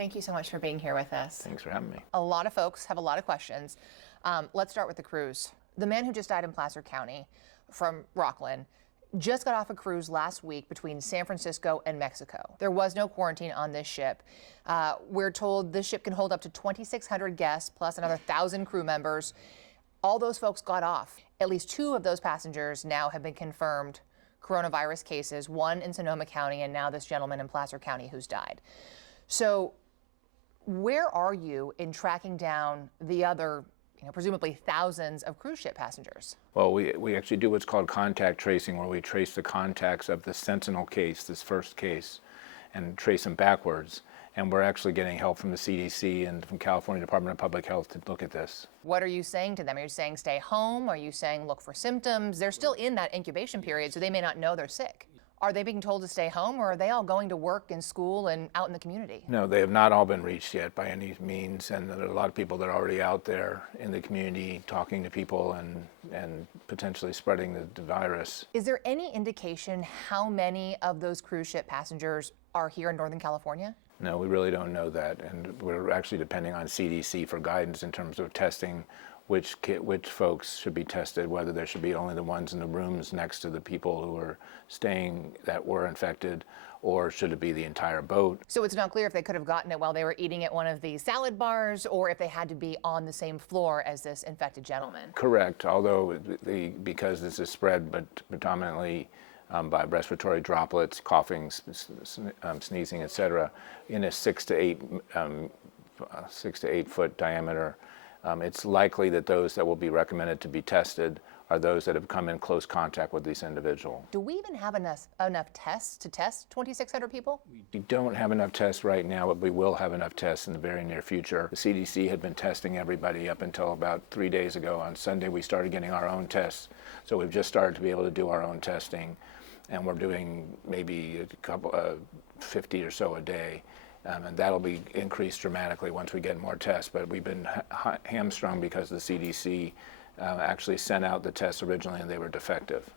Thank you so much for being here with us. Thanks for having me. A lot of folks have a lot of questions. Let's start with the cruise. The man who just died in Placer County from Rockland just got off a cruise last week between San Francisco and Mexico. There was no quarantine on this ship. We're told this ship can hold up to 2,600 guests plus another 1,000 crew members. All those folks got off. At least 2 of those passengers now have been confirmed coronavirus cases, one in Sonoma County and now this gentleman in Placer County who's died. So where are you in tracking down the other, presumably thousands of cruise ship passengers? Well, we actually do what's called contact tracing, where we trace the contacts of the sentinel case, this first case, and trace them backwards. And we're actually getting help from the CDC and from California Department of Public Health to look at this. What are you saying to them? Are you saying stay home? Are you saying look for symptoms? They're still in that incubation period, so they may not know they're sick. Are they being told to stay home, or are they all going to work and school and out in the community? No, they have not all been reached yet by any means, and there are a lot of people that are already out there in the community talking to people and potentially spreading the virus. Is there any indication how many of those cruise ship passengers are here in Northern California? No, we really don't know that, and we're actually depending on CDC for guidance in terms of testing which folks should be tested, whether there should be only the ones in the rooms next to the people who are staying that were infected, or should it be the entire boat. So it's not clear if they could have gotten it while they were eating at one of the salad bars, or if they had to be on the same floor as this infected gentleman. Correct, although because this is spread but predominantly by respiratory droplets, coughing, sneezing, etc., in a 6 to 8 foot diameter. It's likely that those that will be recommended to be tested are those that have come in close contact with this individual. Do we even have enough tests to test 2,600 people? We don't have enough tests right now, but we will have enough tests in the very near future. The CDC had been testing everybody up until about 3 days ago. On Sunday, we started getting our own tests. So we've just started to be able to do our own testing, and we're doing maybe a couple, 50 or so a day. And that'll be increased dramatically once we get more tests. But we've been hamstrung because the CDC actually sent out the tests originally and they were defective.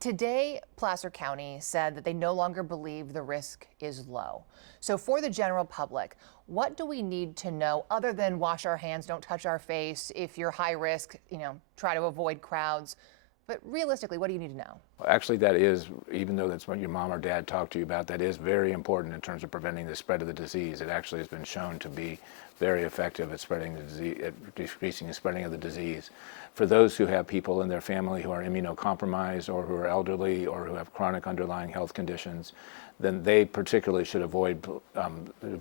Today, Placer County said that they no longer believe the risk is low. So for the general public, what do we need to know other than wash our hands, don't touch our face, if you're high risk, try to avoid crowds? But realistically, what do you need to know? Actually, that is, even though that's what your mom or dad talked to you about, that is very important in terms of preventing the spread of the disease. It actually has been shown to be very effective at spreading the disease, at decreasing the spreading of the disease. For those who have people in their family who are immunocompromised or who are elderly or who have chronic underlying health conditions, then they particularly should avoid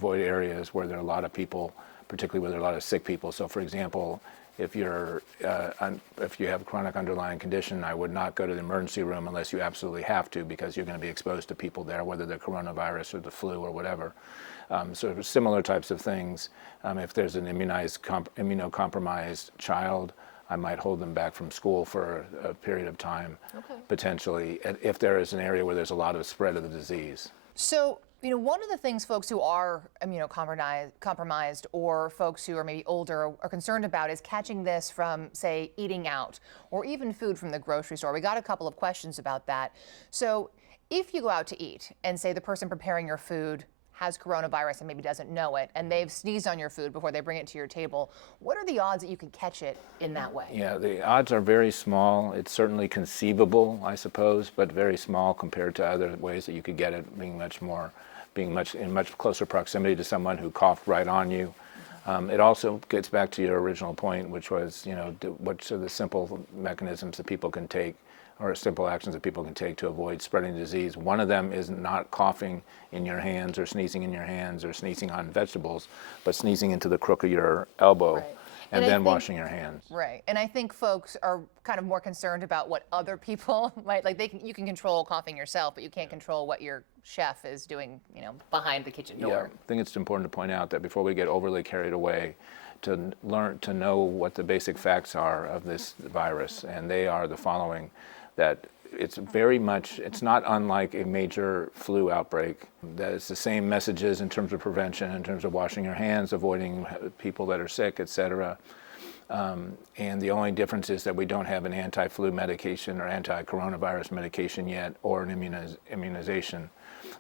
areas where there are a lot of people, particularly where there are a lot of sick people. So, for example, if you have chronic underlying condition, I would not go to the emergency room unless you absolutely have to, because you're going to be exposed to people there, whether they're coronavirus or the flu or whatever. So similar types of things. If there's an immunocompromised child, I might hold them back from school for a period of time, potentially, if there is an area where there's a lot of spread of the disease. So, one of the things folks who are immunocompromised or folks who are maybe older are concerned about is catching this from, say, eating out or even food from the grocery store. We got a couple of questions about that. So if you go out to eat and say the person preparing your food has coronavirus and maybe doesn't know it, and they've sneezed on your food before they bring it to your table, what are the odds that you could catch it in that way? Yeah, the odds are very small. It's certainly conceivable, I suppose, but very small compared to other ways that you could get it, being in much closer proximity to someone who coughed right on you. It also gets back to your original point, which was, what are the simple mechanisms that people can take, or simple actions that people can take to avoid spreading the disease. One of them is not coughing in your hands or sneezing in your hands or sneezing on vegetables, but sneezing into the crook of your elbow. Right. And then washing your hands. Right, and I think folks are kind of more concerned about what other people might, you can control coughing yourself, but you can't control what your chef is doing, behind the kitchen door. Yeah, I think it's important to point out that before we get overly carried away, to learn to know what the basic facts are of this virus, and they are the following: that it's not unlike a major flu outbreak. That it's the same messages in terms of prevention, in terms of washing your hands, avoiding people that are sick, etc. And the only difference is that we don't have an anti-flu medication or anti-coronavirus medication yet, or an immunization.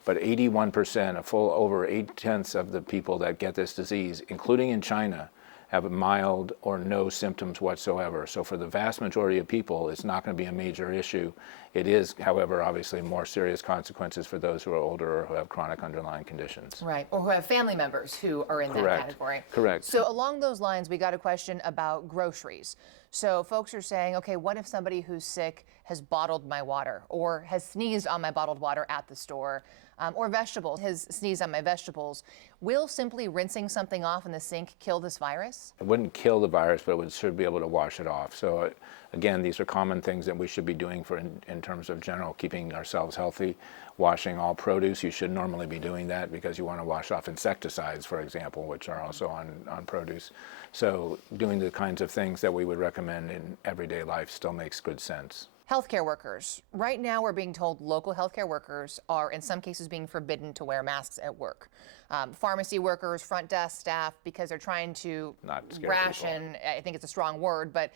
but 81%, a full over 8/10 of the people that get this disease, including in China, have mild or no symptoms whatsoever. So for the vast majority of people, it's not going to be a major issue. It is, however, obviously more serious consequences for those who are older or who have chronic underlying conditions. Right, or who have family members who are in that category. Correct. So along those lines, we got a question about groceries. So folks are saying, okay, what if somebody who's sick has bottled my water or has sneezed on my bottled water at the store? Or vegetables, has sneezed on my vegetables. Will simply rinsing something off in the sink kill this virus? It wouldn't kill the virus, but it should be able to wash it off. So again, these are common things that we should be doing in terms of general keeping ourselves healthy. Washing all produce, you should normally be doing that because you want to wash off insecticides, for example, which are also on produce. So doing the kinds of things that we would recommend in everyday life still makes good sense. Healthcare workers. Right now, we're being told local healthcare workers are, in some cases, being forbidden to wear masks at work. Pharmacy workers, front desk staff, because they're trying to ration, I think it's a strong word, but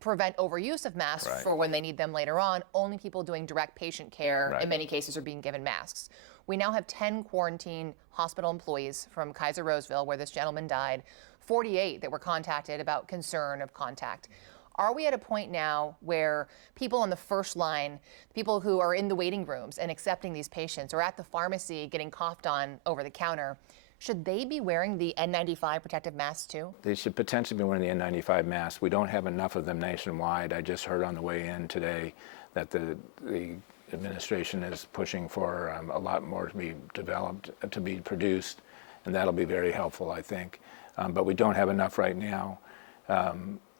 prevent overuse of masks for when they need them later on. Only people doing direct patient care, in many cases, are being given masks. We now have 10 quarantine hospital employees from Kaiser Roseville, where this gentleman died, 48 that were contacted about concern of contact. Are we at a point now where people on the first line, people who are in the waiting rooms and accepting these patients, or at the pharmacy getting coughed on over the counter, should they be wearing the N95 protective masks too? They should potentially be wearing the N95 masks. We don't have enough of them nationwide. I just heard on the way in today that the administration is pushing for a lot more to be developed, to be produced, and that'll be very helpful, I think. But we don't have enough right now.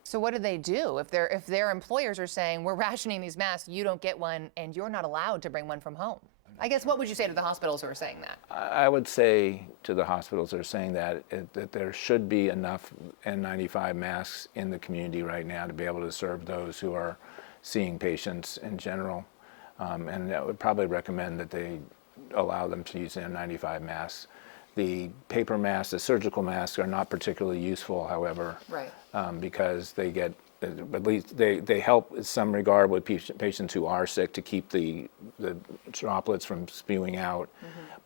So what do they do if their employers are saying, we're rationing these masks, you don't get one, and you're not allowed to bring one from home? I guess what would you say to the hospitals who are saying that? I would say to the hospitals that are saying that there should be enough N95 masks in the community right now to be able to serve those who are seeing patients in general. And I would probably recommend that they allow them to use N95 masks. The paper masks, the surgical masks, are not particularly useful, however, because they get, at least they help in some regard with patients who are sick to keep the droplets from spewing out,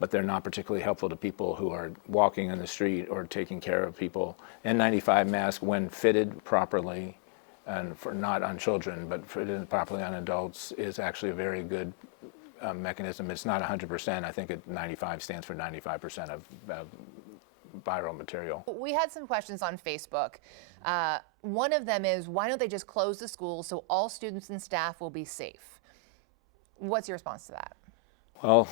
but they're not particularly helpful to people who are walking in the street or taking care of people. N95 mask, when fitted properly, and for not on children, but fitted properly on adults, is actually a very good mechanism. It's not 100%. I think 95 stands for 95% of viral material. We had some questions on Facebook. One of them is, why don't they just close the schools so all students and staff will be safe? What's your response to that? Well,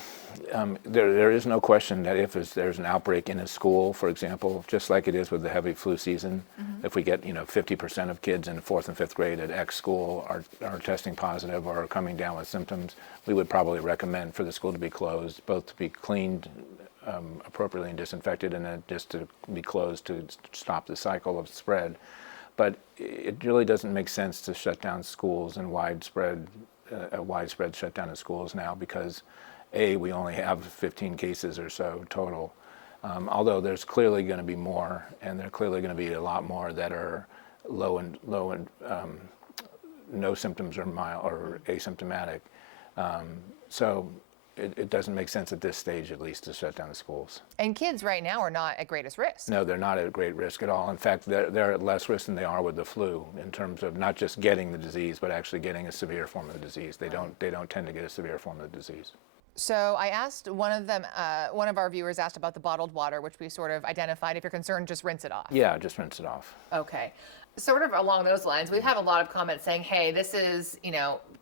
there is no question that if there's an outbreak in a school, for example, just like it is with the heavy flu season, if we get 50% of kids in 4th and 5th grade at X school are testing positive or are coming down with symptoms, we would probably recommend for the school to be closed, both to be cleaned appropriately and disinfected, and then just to be closed to stop the cycle of spread. But it really doesn't make sense to shut down schools and a widespread shutdown of schools now because we only have 15 cases or so total, although there's clearly going to be more, and there are clearly going to be a lot more that are low and no symptoms or mild or asymptomatic. So it doesn't make sense at this stage, at least, to shut down the schools. And kids right now are not at greatest risk. No, they're not at great risk at all. In fact, they're at less risk than they are with the flu in terms of not just getting the disease, but actually getting a severe form of the disease. They don't tend to get a severe form of the disease. So I asked one of our viewers asked about the bottled water, which we sort of identified. If you're concerned, just rinse it off. Yeah, just rinse it off. Okay. Sort of along those lines, we have a lot of comments saying, hey, this is,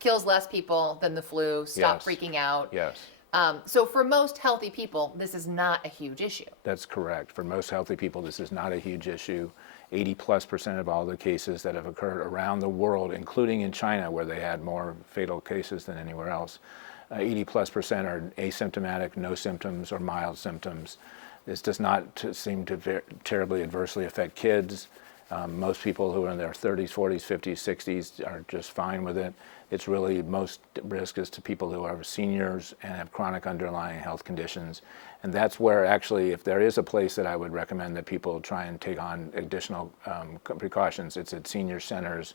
kills less people than the flu. Stop freaking out. Yes. So for most healthy people, this is not a huge issue. That's correct. For most healthy people, this is not a huge issue. 80+% of all the cases that have occurred around the world, including in China, where they had more fatal cases than anywhere else, 80+% are asymptomatic, no symptoms, or mild symptoms. This does not seem to terribly adversely affect kids. Most people who are in their 30s, 40s, 50s, 60s are just fine with it. It's really most risk is to people who are seniors and have chronic underlying health conditions. And that's where actually, if there is a place that I would recommend that people try and take on additional precautions, it's at senior centers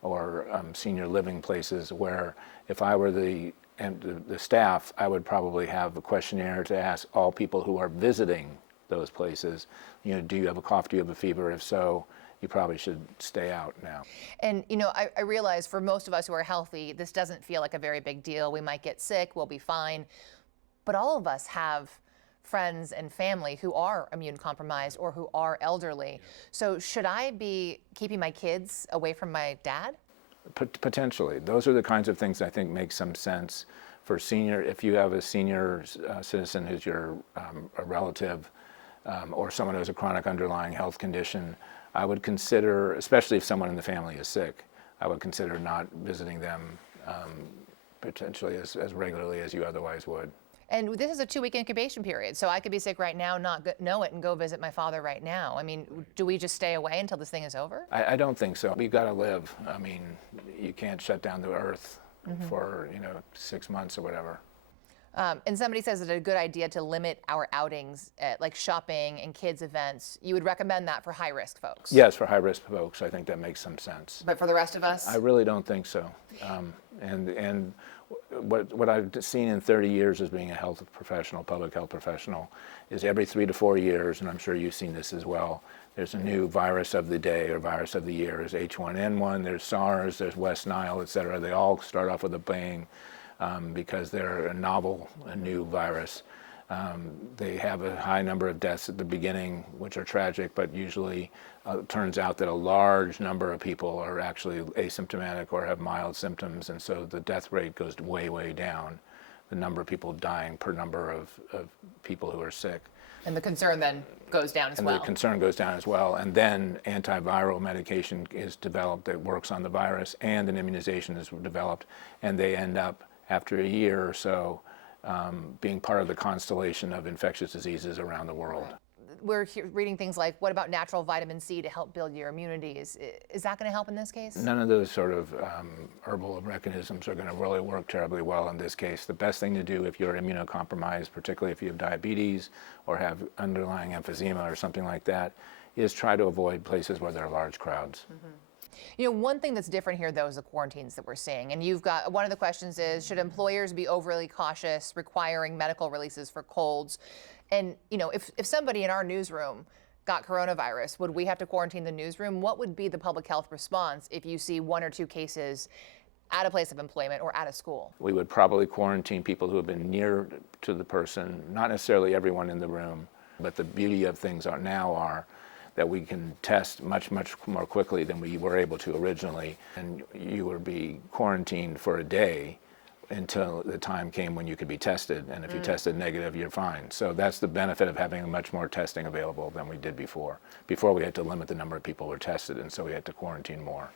or senior living places where if I were the and the staff, I would probably have a questionnaire to ask all people who are visiting those places, do you have a cough, do you have a fever? If so, you probably should stay out now. And, I realize for most of us who are healthy, this doesn't feel like a very big deal. We might get sick, we'll be fine. But all of us have friends and family who are immune compromised or who are elderly. So should I be keeping my kids away from my dad? Potentially. Those are the kinds of things I think make some sense for senior. If you have a senior citizen who's your a relative or someone who has a chronic underlying health condition, I would consider, especially if someone in the family is sick, I would consider not visiting them potentially as regularly as you otherwise would. And this is a 2-week incubation period, so I could be sick right now, not know it, and go visit my father right now. I mean, do we just stay away until this thing is over? I don't think so. We've got to live. I mean, you can't shut down the earth for 6 months or whatever. And somebody says it's a good idea to limit our outings, like shopping and kids' events. You would recommend that for high-risk folks? Yes, for high-risk folks, I think that makes some sense. But for the rest of us? I really don't think so. And what I've seen in 30 years as being a health professional, public health professional, is every 3 to 4 years, and I'm sure you've seen this as well, there's a new virus of the day or virus of the year. There's H1N1, there's SARS, there's West Nile, et cetera. They all start off with a bang because they're a new virus. They have a high number of deaths at the beginning, which are tragic, but usually it turns out that a large number of people are actually asymptomatic or have mild symptoms, and so the death rate goes way, way down, the number of people dying per number of people who are sick. And the concern then goes down as well. And the concern goes down as well. And then antiviral medication is developed that works on the virus, and an immunization is developed, and they end up, after a year or so, being part of the constellation of infectious diseases around the world. We're reading things like, what about natural vitamin C to help build your immunity? Is that going to help in this case? None of those sort of herbal mechanisms are going to really work terribly well in this case. The best thing to do if you're immunocompromised, particularly if you have diabetes or have underlying emphysema or something like that, is try to avoid places where there are large crowds. One thing that's different here, though, is the quarantines that we're seeing. And you've got, one of the questions is, should employers be overly cautious requiring medical releases for colds? And, if somebody in our newsroom got coronavirus, would we have to quarantine the newsroom? What would be the public health response if you see 1 or 2 cases at a place of employment or at a school? We would probably quarantine people who have been near to the person, not necessarily everyone in the room, but the beauty of things are that we can test much, much more quickly than we were able to originally. And you would be quarantined for a day until the time came when you could be tested. And if you tested negative, you're fine. So that's the benefit of having much more testing available than we did before. Before we had to limit the number of people who were tested, and so we had to quarantine more.